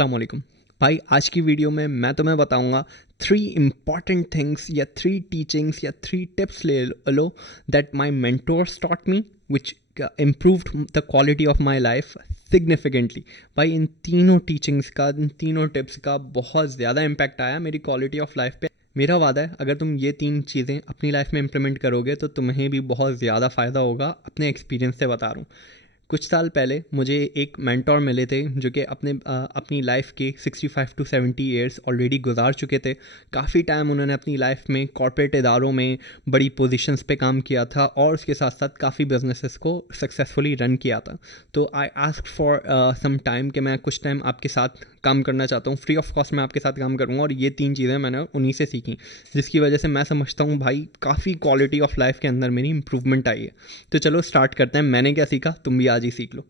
अस्सलाम वालेकुम भाई। आज की वीडियो में मैं तुम्हें बताऊंगा 3 इम्पॉर्टेंट थिंग्स या 3 टीचिंग्स या 3 टिप्स ले लो that my mentors taught me which improved the quality of my life significantly. भाई इन तीनों टीचिंग्स का, इन तीनों टिप्स का बहुत ज़्यादा इम्पैक्ट आया मेरी क्वालिटी ऑफ लाइफ पे। मेरा वादा है अगर तुम ये 3 चीज़ें अपनी लाइफ में इम्प्लीमेंट करोगे तो तुम्हें भी बहुत ज़्यादा फ़ायदा होगा। अपने एक्सपीरियंस से बता रहा हूँ। कुछ साल पहले मुझे एक मेंटोर मिले थे जो कि अपनी लाइफ के 65 टू 70 ईयर्स ऑलरेडी गुजार चुके थे। काफ़ी टाइम उन्होंने अपनी लाइफ में कॉर्पोरेट इदारों में बड़ी पोजीशंस पे काम किया था और उसके साथ साथ काफ़ी बिजनेसेस को सक्सेसफुली रन किया था। तो I ask for some time कि मैं कुछ टाइम आपके साथ काम करना चाहता हूँ, फ्री ऑफ कॉस्ट मैं आपके साथ काम करूँगा। और ये 3 चीज़ें मैंने उन्हीं से सीखी, जिसकी वजह से मैं समझता हूँ भाई काफ़ी क्वालिटी ऑफ लाइफ के अंदर मेरी इंप्रूवमेंट आई है। तो चलो स्टार्ट करते हैं। मैंने क्या सीखा तुम भी आज ही सीख लो।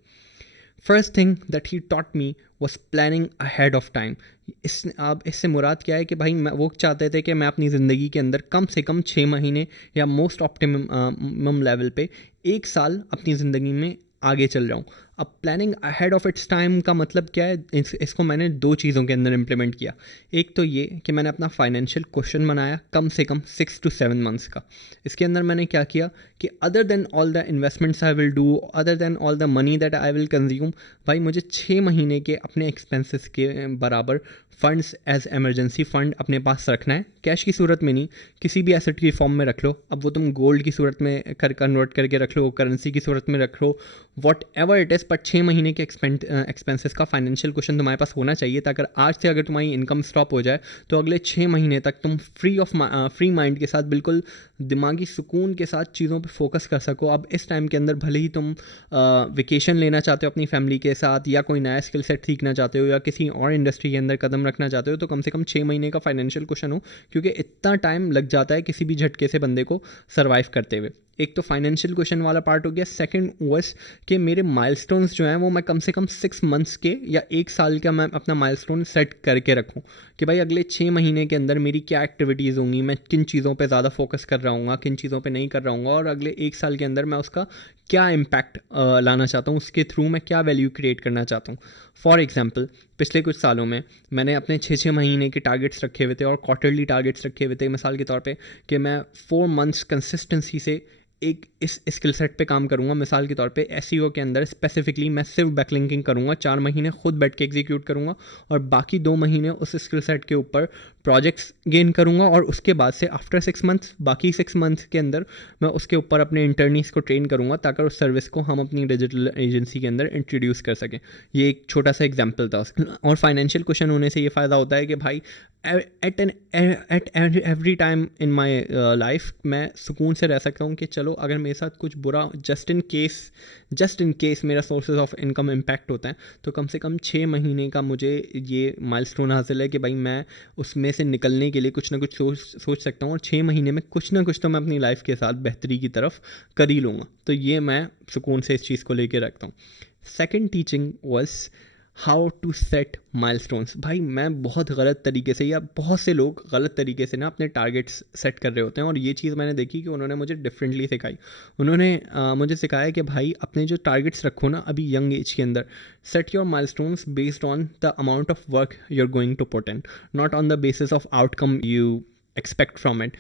First thing that he taught me was planning ahead of time. अब इससे मुराद क्या है कि भाई मैं वो चाहते थे कि मैं अपनी ज़िंदगी के अंदर कम से कम 6 महीने या मोस्ट ऑप्टिमम लेवल पे 1 साल अपनी ज़िंदगी में आगे चल रहा हूँ। अब planning ahead of its time का मतलब क्या है? इसको मैंने 2 चीज़ों के अंदर इम्प्लीमेंट किया। एक तो ये कि मैंने अपना फाइनेंशियल क्वेश्चन बनाया कम से कम 6 to 7 मंथ्स का। इसके अंदर मैंने क्या किया कि other than all the investments I will do, other than all the money that I will consume, भाई मुझे 6 महीने के अपने एक्सपेंसेस के बराबर फंड्स एज एमरजेंसी फ़ंड अपने पास रखना है। कैश की सूरत में नहीं, किसी भी एसेट की फॉर्म में रख लो। अब वो तुम गोल्ड की सूरत में कन्वर्ट करके रख लो, करेंसी की सूरत में रख लो, whatever it is, but 6 महीने के एक्सपेंसेस का फाइनेंशियल क्वेश्चन तुम्हारे पास होना चाहिए। ताकि आज से अगर तुम्हारी इनकम स्टॉप हो जाए तो अगले 6 महीने तक तुम फ्री माइंड के साथ, बिल्कुल दिमागी सुकून के साथ चीज़ों पे फोकस कर सको। अब इस टाइम के अंदर भले ही तुम वेकेशन लेना चाहते हो अपनी फैमिली के साथ, या कोई नया स्किल सेट सीखना चाहते हो, या किसी और इंडस्ट्री के अंदर कदम रखना चाहते हो, तो कम से कम 6 महीने का फाइनेंशियल क्वेश्चन हो, क्योंकि इतना टाइम लग जाता है किसी भी झटके से बंदे को सर्वाइव करते हुए। एक तो फाइनेंशियल क्वेश्चन वाला पार्ट हो गया। सेकंड वॉज कि मेरे माइलस्टोन्स जो हैं वो मैं कम से कम 6 मंथ्स के या 1 साल का मैं अपना माइलस्टोन सेट करके रखूं कि भाई अगले 6 महीने के अंदर मेरी क्या एक्टिविटीज़ होंगी, मैं किन चीज़ों पे ज़्यादा फोकस कर रहा हूँ, किन चीज़ों पे नहीं कर रहा हूँ, और अगले 1 साल के अंदर मैं उसका क्या इम्पैक्ट लाना चाहता हूँ, उसके थ्रू मैं क्या वैल्यू क्रिएट करना चाहता हूँ। फॉर एग्जाम्पल पिछले कुछ सालों में मैंने अपने 6 महीने के टारगेट्स रखे हुए थे और क्वार्टरली टारगेट्स रखे हुए थे। मिसाल के तौर पे कि मैं 4 मंथ्स कंसिस्टेंसी से एक इस स्किल सेट पे काम करूँगा। मिसाल के तौर पे एसईओ के अंदर स्पेसिफिकली मैं सिर्फ बैकलिंकिंग करूँगा, 4 महीने खुद बैठ के एग्जीक्यूट करूँगा, और बाकी 2 महीने उस स्किल सेट के ऊपर प्रोजेक्ट्स गेन करूँगा। और उसके बाद से आफ्टर 6 मंथ्स, बाकी 6 मंथ्स के अंदर मैं उसके ऊपर अपने इंटर्नीस को ट्रेन करूँगा ताकि उस सर्विस को हम अपनी डिजिटल एजेंसी के अंदर इंट्रोड्यूस कर सकें। ये एक छोटा सा एग्जाम्पल था उसका। और फाइनेंशियल क्वेश्चन होने से ये फ़ायदा होता है कि भाई at every time in my life मैं सुकून से रह सकता हूँ कि चलो अगर मेरे साथ कुछ बुरा जस्ट इन केस मेरा सोर्सेज ऑफ इनकम इम्पैक्ट होता है, तो कम से कम 6 महीने का मुझे ये माइलस्टोन हासिल है कि भाई मैं उसमें से निकलने के लिए कुछ ना कुछ सोच सकता हूँ, और 6 महीने में कुछ ना कुछ तो मैं अपनी लाइफ के साथ बेहतरी की तरफ कर ही लूँगा। तो ये मैं सुकून से इस चीज़ को लेके रखता हूँ। Second teaching was how to set milestones. भाई मैं बहुत गलत तरीके से, या बहुत से लोग गलत तरीके से ना अपने टारगेट्स सेट कर रहे होते हैं, और ये चीज़ मैंने देखी कि उन्होंने मुझे डिफरेंटली सिखाई। उन्होंने मुझे सिखाया कि भाई अपने जो टारगेट्स रखो ना अभी यंग एज के अंदर, set your milestones based on the amount of work you are going to put in, not on the basis of outcome you expect from it.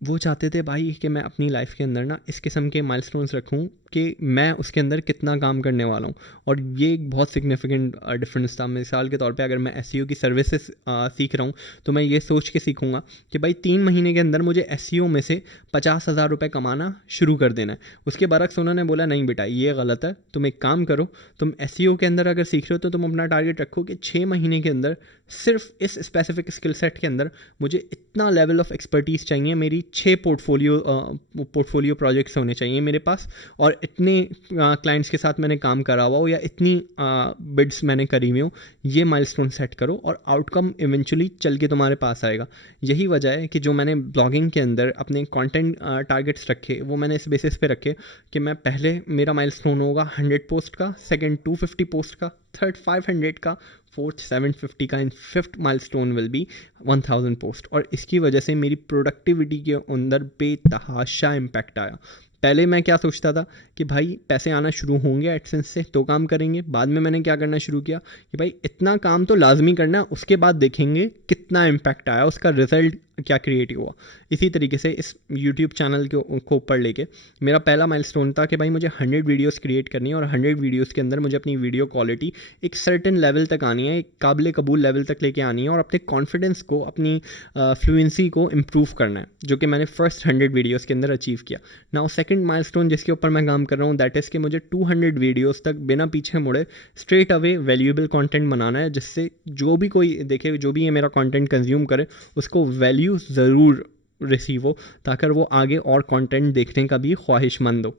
वो चाहते थे भाई कि मैं अपनी लाइफ के अंदर ना इस किस्म के माइलस्टोन्स रखूं कि मैं उसके अंदर कितना काम करने वाला हूं। और ये एक बहुत सिग्निफिकेंट डिफरेंस था। मिसाल के तौर पे अगर मैं एसईओ की सर्विसेज सीख रहा हूं, तो मैं ये सोच के सीखूंगा कि भाई 3 महीने के अंदर मुझे एसईओ में से 50,000 रुपये कमाना शुरू कर देना है। उसके बरक्स उन्होंने बोला नहीं बेटा ये गलत है, तुम एक काम करो, तुम एसईओ के अंदर अगर सीख रहे हो तो तुम अपना टारगेट रखो कि 6 महीने के अंदर सिर्फ इस स्पेसिफिक स्किल सेट के अंदर मुझे इतना लेवल ऑफ एक्सपर्टीज़ चाहिए, मेरी 6 पोर्टफोलियो प्रोजेक्ट्स होने चाहिए मेरे पास, और इतने क्लाइंट्स के साथ मैंने काम करा हुआ हो, या इतनी बिड्स मैंने करी हुई हो। ये माइलस्टोन सेट करो और आउटकम इवेंचुअली चल के तुम्हारे पास आएगा। यही वजह है कि जो मैंने ब्लॉगिंग के अंदर अपने कंटेंट टारगेट्स रखे वो मैंने इस बेसिस पे रखे कि मैं पहले मेरा माइलस्टोन होगा 100 पोस्ट का, सेकंड 250 पोस्ट का, थर्ड 500 का, फोर्थ 750 का, and fifth milestone will be 1000 post. और इसकी वजह से मेरी प्रोडक्टिविटी के अंदर बेतहाशा इम्पैक्ट आया। पहले मैं क्या सोचता था कि भाई पैसे आना शुरू होंगे एडसेंस से तो काम करेंगे। बाद में मैंने क्या करना शुरू किया कि भाई इतना काम तो लाजमी करना है, उसके बाद देखेंगे कितना इम्पैक्ट आया, उसका रिजल्ट क्या क्रिएट हुआ। इसी तरीके से इस यूट्यूब चैनल को ऊपर लेके मेरा पहला माइलस्टोन था कि भाई मुझे 100 वीडियोस क्रिएट करनी है और 100 वीडियोस के अंदर मुझे अपनी वीडियो क्वालिटी एक सर्टेन लेवल तक आनी है, एक काबिल कबूल लेवल तक लेके आनी है और अपने कॉन्फिडेंस को, अपनी फ्लुएंसी को इम्प्रूव करना है, जो कि मैंने फर्स्ट 100 वीडियोज़ के अंदर अचीव किया। नाउ सेकंड माइलस्टोन जिसके ऊपर मैं काम कर रहा हूँ दैट इज़ कि मुझे 200 वीडियोज़ तक बिना पीछे मुड़े स्ट्रेट अवे वैल्यूएबल कंटेंट बनाना है, जिससे जो भी कोई देखे, जो भी ये मेरा कंटेंट कंज्यूम करे, उसको वैल्यू ज़रूर रिसीव हो, ताकि वो आगे और कंटेंट देखने का भी ख्वाहिशमंद हो।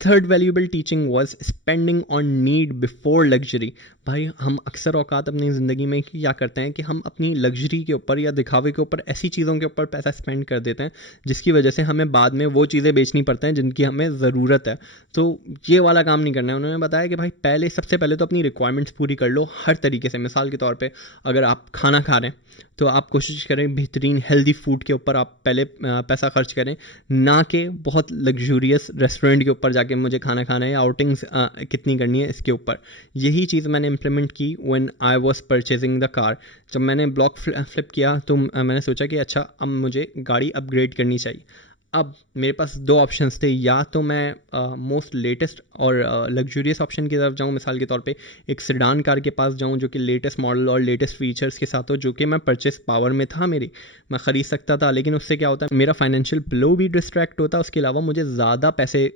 Third valuable teaching was spending on need before luxury. भाई हम अक्सर औकात अपनी ज़िंदगी में क्या करते हैं कि हम अपनी लग्जरी के ऊपर या दिखावे के ऊपर, ऐसी चीज़ों के ऊपर पैसा स्पेंड कर देते हैं जिसकी वजह से हमें बाद में वो चीज़ें बेचनी पड़ती हैं जिनकी हमें ज़रूरत है। तो ये वाला काम नहीं करना है। उन्होंने बताया कि भाई पहले, सबसे पहले तो अपनी रिक्वायरमेंट्स पूरी कर लो हर तरीके से। मिसाल के तौर पर अगर आप खाना खा रहे हैं तो आप कोशिश करें बेहतरीन हेल्दी फूड के ऊपर आप पहले पैसा खर्च करें, ना कि बहुत लग्जूरियस रेस्टोरेंट के ऊपर जाके मुझे खाना खाना है या आउटिंग्स कितनी करनी है इसके ऊपर। यही चीज़ मैंने इम्प्लीमेंट की when I was purchasing the car. जब मैंने ब्लॉक फ्लिप किया तो मैंने सोचा कि अच्छा अब मुझे गाड़ी अपग्रेड करनी चाहिए। अब मेरे पास दो ऑप्शंस थे, या तो मैं मोस्ट लेटेस्ट और लग्जूरियस ऑप्शन की तरफ जाऊँ, मिसाल के तौर पे एक सेडान कार के पास जाऊँ जो कि लेटेस्ट मॉडल और लेटेस्ट फीचर्स के साथ हो, जो कि मैं परचेस पावर में था मेरी, मैं ख़रीद सकता था। लेकिन उससे क्या होता है, मेरा फाइनेंशियल फ्लो भी डिस्ट्रैक्ट होता है, उसके अलावा मुझे ज़्यादा पैसे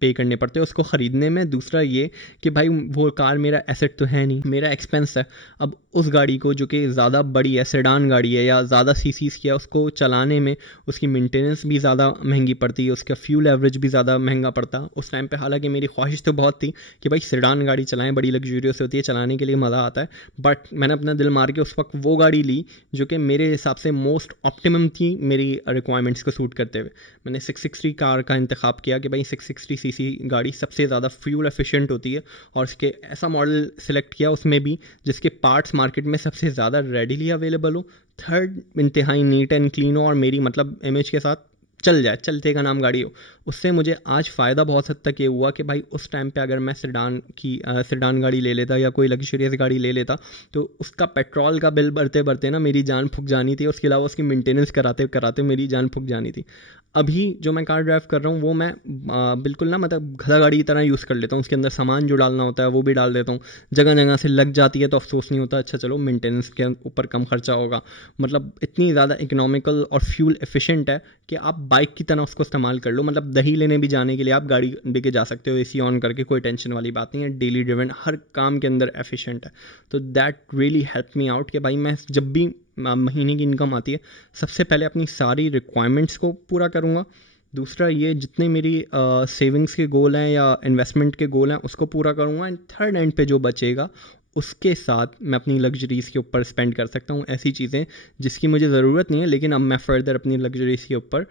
पे करने पड़ते हैं उसको ख़रीदने में। दूसरा ये कि भाई वो कार मेरा एसेट तो है नहीं, मेरा एक्सपेंस है। अब उस गाड़ी को, जो कि ज़्यादा बड़ी है, सेडान गाड़ी है या ज़्यादा सीसीज़ की है, उसको चलाने में उसकी मेंटेनेंस भी ज़्यादा महंगी पड़ती है, उसका फ्यूल एवरेज भी ज़्यादा महंगा पड़ता उस टाइम पे। हालांकि मेरी ख्वाहिश तो बहुत थी कि भाई सेडान गाड़ी चलाएं, बड़ी लग्जूरियस होती है, चलाने के लिए मज़ा आता है। बट मैंने अपना दिल मार के उस वक्त वो गाड़ी ली जो कि मेरे हिसाब से मोस्ट ऑप्टिमम थी मेरी रिक्वायरमेंट्स को सूट करते हुए। मैंने 660 कार का इंतखाब किया कि भाई 660 सीसी गाड़ी सबसे ज़्यादा फ्यूल एफिशिएंट होती है, और उसके ऐसा मॉडल सेलेक्ट किया उसमें भी जिसके पार्ट्स मार्केट में सबसे ज़्यादा रेडिली अवेलेबल हो। थर्ड, इंतहाई नीट एंड क्लीन हो और मेरी मतलब इमेज के साथ चल जाए, चलते का नाम गाड़ी हो। उससे मुझे आज फ़ायदा बहुत हद तक ये हुआ कि भाई उस टाइम पे अगर मैं सेडान गाड़ी ले लेता या कोई लग्जरियस गाड़ी ले लेता तो उसका पेट्रोल का बिल भरते भरते ना मेरी जान फूक जानी थी, उसके अलावा उसकी मेंटेनेंस कराते कराते मेरी जान फूक जानी थी। अभी जो मैं कार ड्राइव कर रहा हूँ वो मैं बिल्कुल ना, मतलब गधा गाड़ी की तरह यूज़ कर लेता हूँ। उसके अंदर सामान जो डालना होता है वो भी डाल देता हूँ, जगह जगह से लग जाती है तो अफसोस नहीं होता, अच्छा चलो मेंटेनेंस के ऊपर कम खर्चा होगा। मतलब इतनी ज़्यादा इकोनॉमिकल और फ्यूल एफिशिएंट है कि आप बाइक की तरह उसको इस्तेमाल कर लो। मतलब दही लेने भी जाने के लिए आप गाड़ी लेके जा सकते हो एसी ऑन करके, कोई टेंशन वाली बात नहीं है। डेली ड्रिवन, हर काम के अंदर एफिशिएंट है। तो that really help me out कि भाई मैं जब भी महीने की इनकम आती है सबसे पहले अपनी सारी रिक्वायरमेंट्स को पूरा करूँगा। दूसरा ये जितने मेरी सेविंग्स के गोल हैं या इन्वेस्टमेंट के गोल हैं उसको पूरा करूँगा। एंड थर्ड एंड पे जो बचेगा उसके साथ मैं अपनी लग्जरीज़ के ऊपर स्पेंड कर सकता हूँ, ऐसी चीज़ें जिसकी मुझे ज़रूरत नहीं है लेकिन अब मैं फ़र्दर अपनी लग्जरीज़ के ऊपर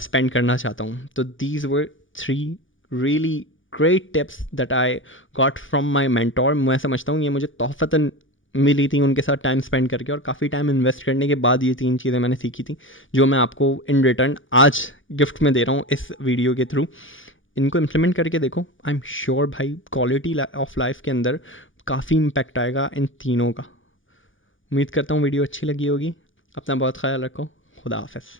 स्पेंड करना चाहता हूँ। तो these were 3 really great tips that I got from my mentor. मैं समझता हूँ ये मुझे तोहफ़तन मिली थी उनके साथ टाइम स्पेंड करके, और काफ़ी टाइम इन्वेस्ट करने के बाद ये 3 चीज़ें मैंने सीखी थी जो मैं आपको इन रिटर्न आज गिफ्ट में दे रहा हूँ इस वीडियो के थ्रू। इनको इम्प्लीमेंट करके देखो, आई एम श्योर भाई क्वालिटी ऑफ लाइफ के अंदर काफ़ी इम्पैक्ट आएगा इन तीनों का। उम्मीद करता हूँ वीडियो अच्छी लगी होगी। अपना बहुत ख्याल रखो। खुदा हाफ़िज़।